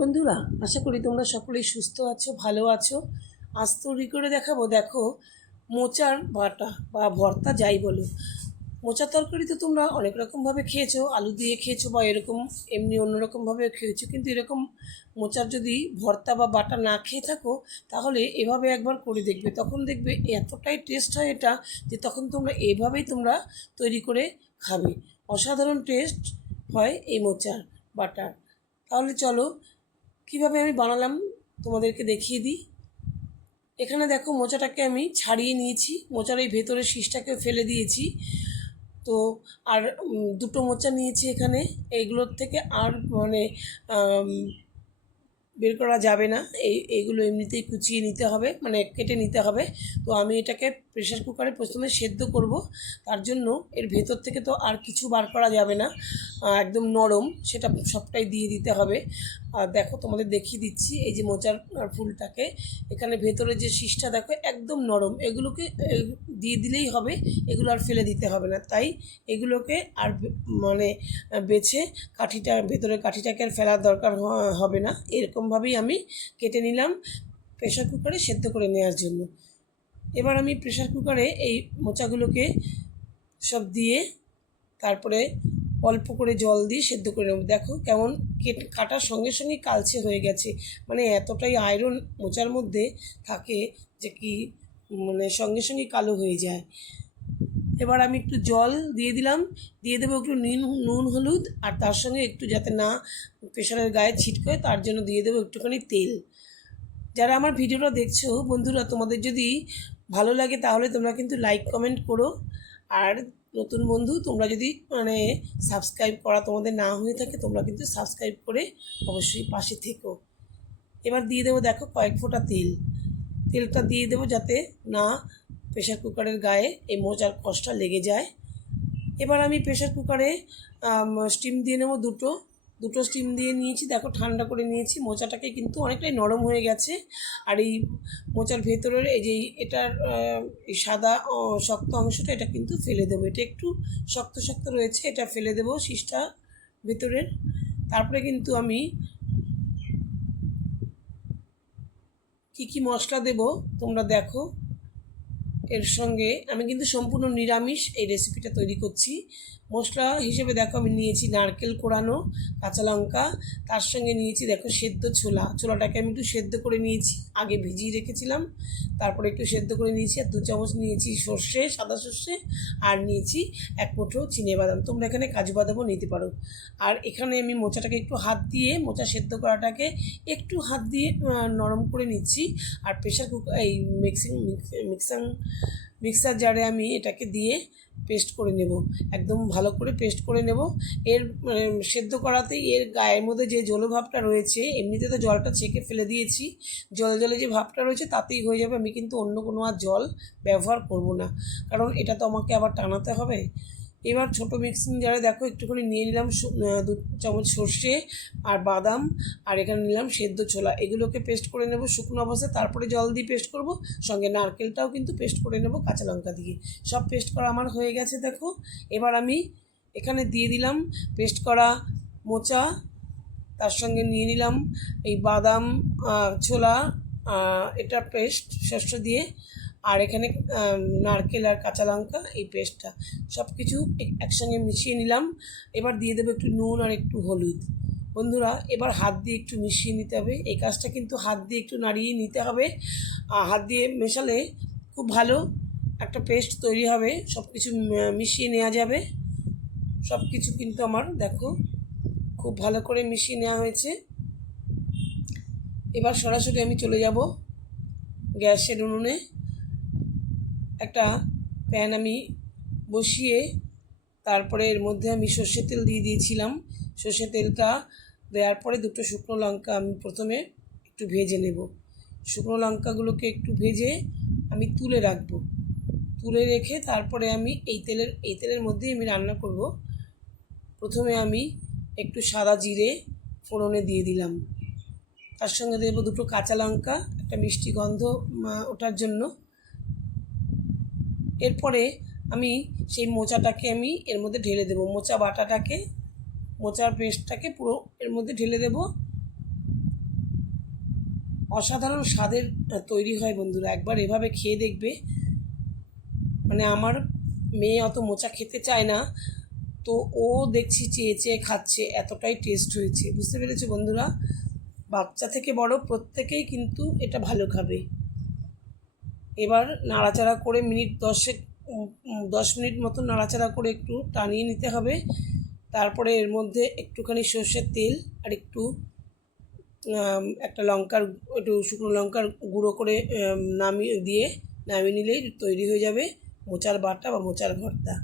বন্ধুরা, আশা করি তোমরা সকলেই সুস্থ আছো, ভালো আছো। আজ তৈরি করে দেখাবো, দেখো, মোচার বাটা বা ভর্তা যাই বলো। মোচার তরকারি তো তোমরা অনেক রকমভাবে খেয়েছো, আলু দিয়ে খেয়েছো বা এরকম এমনি অন্যরকমভাবে খেয়েছো, কিন্তু এরকম মোচার যদি ভর্তা বা বাটা না খেয়ে থাকো তাহলে এভাবে একবার করে দেখবে, তখন দেখবে এতটাই টেস্ট হয় এটা যে তখন তোমরা এভাবেই তোমরা তৈরি করে খাবে। অসাধারণ টেস্ট হয় এই মোচার বাটার। তাহলে চলো কীভাবে আমি বানালাম তোমাদেরকে দেখিয়ে দিই। এখানে দেখো, মোচাটাকে আমি ছাড়িয়ে নিয়েছি, মোচার এই ভেতরের শীষটাকে ফেলে দিয়েছি। তো আর দুটো মোচা নিয়েছি এখানে, এইগুলোর থেকে আর মানে বের করা যাবে না, এইগুলো এমনিতেই কুচিয়ে নিতে হবে, মানে কেটে নিতে হবে। তো আমি এটাকে প্রেশার কুকারে প্রথমে সেদ্ধ করব, তার জন্য এর ভেতর থেকে তো আর কিছু বার করা যাবে না, একদম নরম, সেটা সবটাই দিয়ে দিতে হবে। আর দেখো তোমাদের দেখিয়ে দিচ্ছি, এই যে মোচার ফুলটাকে, এখানে ভেতরে যে শীষটা দেখো একদম নরম, এগুলোকে দিয়ে দিলেই হবে, এগুলো আর ফেলে দিতে হবে না। তাই এগুলোকে আর মানে বেছে ভেতরের কাঠিটাকে আর ফেলার দরকার হবে না। এরকমভাবেই আমি কেটে নিলাম প্রেশার কুকারে সেদ্ধ করে নেওয়ার জন্য। এবার আমি প্রেশার কুকারে এই মোচাগুলোকে সব দিয়ে তারপরে অল্প করে জল দিয়ে সেদ্ধ করে নেব। দেখো কেমন কাটার সঙ্গে সঙ্গে কালচে হয়ে গেছে, মানে এতটাই আয়রন মোচার মধ্যে থাকে যে কি মানে সঙ্গে সঙ্গে কালো হয়ে যায়। এবার আমি একটু জল দিয়ে দিলাম, দিয়ে দেবো একটু নুন হলুদ, আর তার সঙ্গে একটু যাতে না প্রেশারের গায়ে ছিটকয় তার জন্য দিয়ে দেবো একটুখানি তেল। যারা আমার ভিডিওটা দেখছো বন্ধুরা, তোমাদের যদি ভালো লাগে তাহলে তোমরা কিন্তু লাইক কমেন্ট করো, আর নতুন বন্ধু তোমরা যদি মানে সাবস্ক্রাইব করা তোমাদের না হয়ে থাকে তোমরা কিন্তু সাবস্ক্রাইব করে অবশ্যই পাশে থেকো। এবার দিয়ে দেবো দেখো কয়েক ফোঁটা তেলটা দিয়ে দেবো যাতে না প্রেশার কুকারের গায়ে এই মোচার কষটা লেগে যায়। এবার আমি প্রেশার কুকারে স্টিম দিয়ে নেবো, দুটো স্টিম দিয়ে নিয়েছি। দেখো ঠান্ডা করে নিয়েছি, মোচাটাকে কিন্তু অনেকটাই নরম হয়ে গেছে। আর এই মোচার ভেতরের এই যে এটার এই সাদা শক্ত অংশটা, এটা কিন্তু ফেলে দেবো, এটা একটু শক্ত শক্ত রয়েছে, এটা ফেলে দেবো শীষটা ভেতরের। তারপরে কিন্তু আমি কি মশলা দেব তোমরা দেখো। এর সঙ্গে আমি কিন্তু সম্পূর্ণ নিরামিষ এই রেসিপিটা তৈরি করছি। মশলা হিসেবে দেখো আমি নিয়েছি নারকেল কোড়ানো, কাঁচা লঙ্কা, তার সঙ্গে নিয়েছি দেখো সেদ্ধ ছোলাটাকে আমি একটু সেদ্ধ করে নিয়েছি, আগে ভিজিয়ে রেখেছিলাম, তারপরে একটু সেদ্ধ করে নিয়েছি। আর 2 চামচ নিয়েছি সর্ষে, সাদা সর্ষে, আর নিয়েছি 1 মুঠো চিনেবাদাম, তোমরা এখানে কাজু বাদামও নিতে পারো। আর এখানে আমি মোচাটাকে একটু হাত দিয়ে, মোচা সেদ্ধ করাটাকে একটু হাত দিয়ে নরম করে নিচ্ছি। আর প্রেশার কুকার এই মিক্সার জারে আমি এটাকে দিয়ে পেস্ট করে নেব, একদম ভালো করে পেস্ট করে নেব। এর সেদ্ধ করাতেই এর গায়ের মধ্যে যে জলভাবটা রয়েছে, এমনিতে তো জলটা ছেঁকে ফেলে দিয়েছি, জলে যে ভাবটা রয়েছে তাতেই হয়ে যাবে। আমি কিন্তু অন্য কোনো আর জল ব্যবহার করব না, কারণ এটা তো আমাকে আবার টানাতে হবে। এবার ছোটো মিক্সিং জারে দেখো একটুখানি নিয়ে নিলাম 2 চামচ সর্ষে আর বাদাম, আর এখানে নিলাম সেদ্ধ ছোলা, এগুলোকে পেস্ট করে নেব শুকনো অবস্থায়, তারপরে জল দিয়ে পেস্ট করব। সঙ্গে নারকেলটাও কিন্তু পেস্ট করে নেব কাঁচা লঙ্কা দিয়ে। সব পেস্ট করা আমার হয়ে গেছে দেখো। এবার আমি এখানে দিয়ে দিলাম পেস্ট করা মোচা, তার সঙ্গে নিয়ে নিলাম এই বাদাম, ছোলা, এটা পেস্ট শস্য দিয়ে, আর এখানে নারকেল আর কাঁচা লঙ্কা এই পেস্টটা, সব কিছু একসঙ্গে মিশিয়ে নিলাম। এবার দিয়ে দেবো একটু নুন আর একটু হলুদ। বন্ধুরা, এবার হাত দিয়ে একটু মিশিয়ে নিতে হবে, এই কাজটা কিন্তু হাত দিয়ে একটু নাড়িয়ে নিতে হবে। হাত দিয়ে মেশালে খুব ভালো একটা পেস্ট তৈরি হবে, সব কিছু মিশিয়ে নেওয়া যাবে। সব কিছু কিন্তু আমার দেখো খুব ভালো করে মিশিয়ে নেওয়া হয়েছে। এবার সরাসরি আমি চলে যাব গ্যাসের উনুনে। একটা প্যান আমি বসিয়ে তারপরে এর মধ্যে আমি সর্ষের তেল দিয়ে দিয়েছিলাম। সর্ষের তেলটা দেওয়ার পরে 2টো শুকনো লঙ্কা আমি প্রথমে একটু ভেজে নেব। শুকনো লঙ্কাগুলোকে একটু ভেজে আমি তুলে রাখবো, তুলে রেখে তারপরে আমি এই তেলের মধ্যেই আমি রান্না করব। প্রথমে আমি একটু সাদা জিরে ফোড়নে দিয়ে দিলাম, তার সঙ্গে দেবো 2টো কাঁচা লঙ্কা, একটা মিষ্টি গন্ধ ওঠার জন্য। এরপরে আমি সেই মোচাটাকে আমি এর মধ্যে ঢেলে দেবো, মোচা বাটাটাকে, মোচার পেস্টটাকে পুরো এর মধ্যে ঢেলে দেব। অসাধারণ স্বাদের তৈরি হয় বন্ধুরা। একবার এভাবে খেয়ে দেখবে। মানে আমার মেয়ে অত মোচা খেতে চায় না, তো ও দেখছি চেয়ে চেয়ে খাচ্ছে, এতটাই টেস্ট হয়েছে। বুঝতে পেরেছো বন্ধুরা? বাচ্চা থেকে বড় প্রত্যেকেই কিন্তু এটা ভালো খাবে। এবার নাড়াচাড়া করে মিনিট 10 মিনিট মতো নাড়াচাড়া করে একটু টানিয়ে নিতে হবে। তারপরে এর মধ্যে একটুখানি সর্ষের তেল আর একটু একটা একটু শুকনো লঙ্কার গুঁড়ো করে নামিয়ে নিলেই তৈরি হয়ে যাবে মোচার বাটা বা মোচার ভর্তা।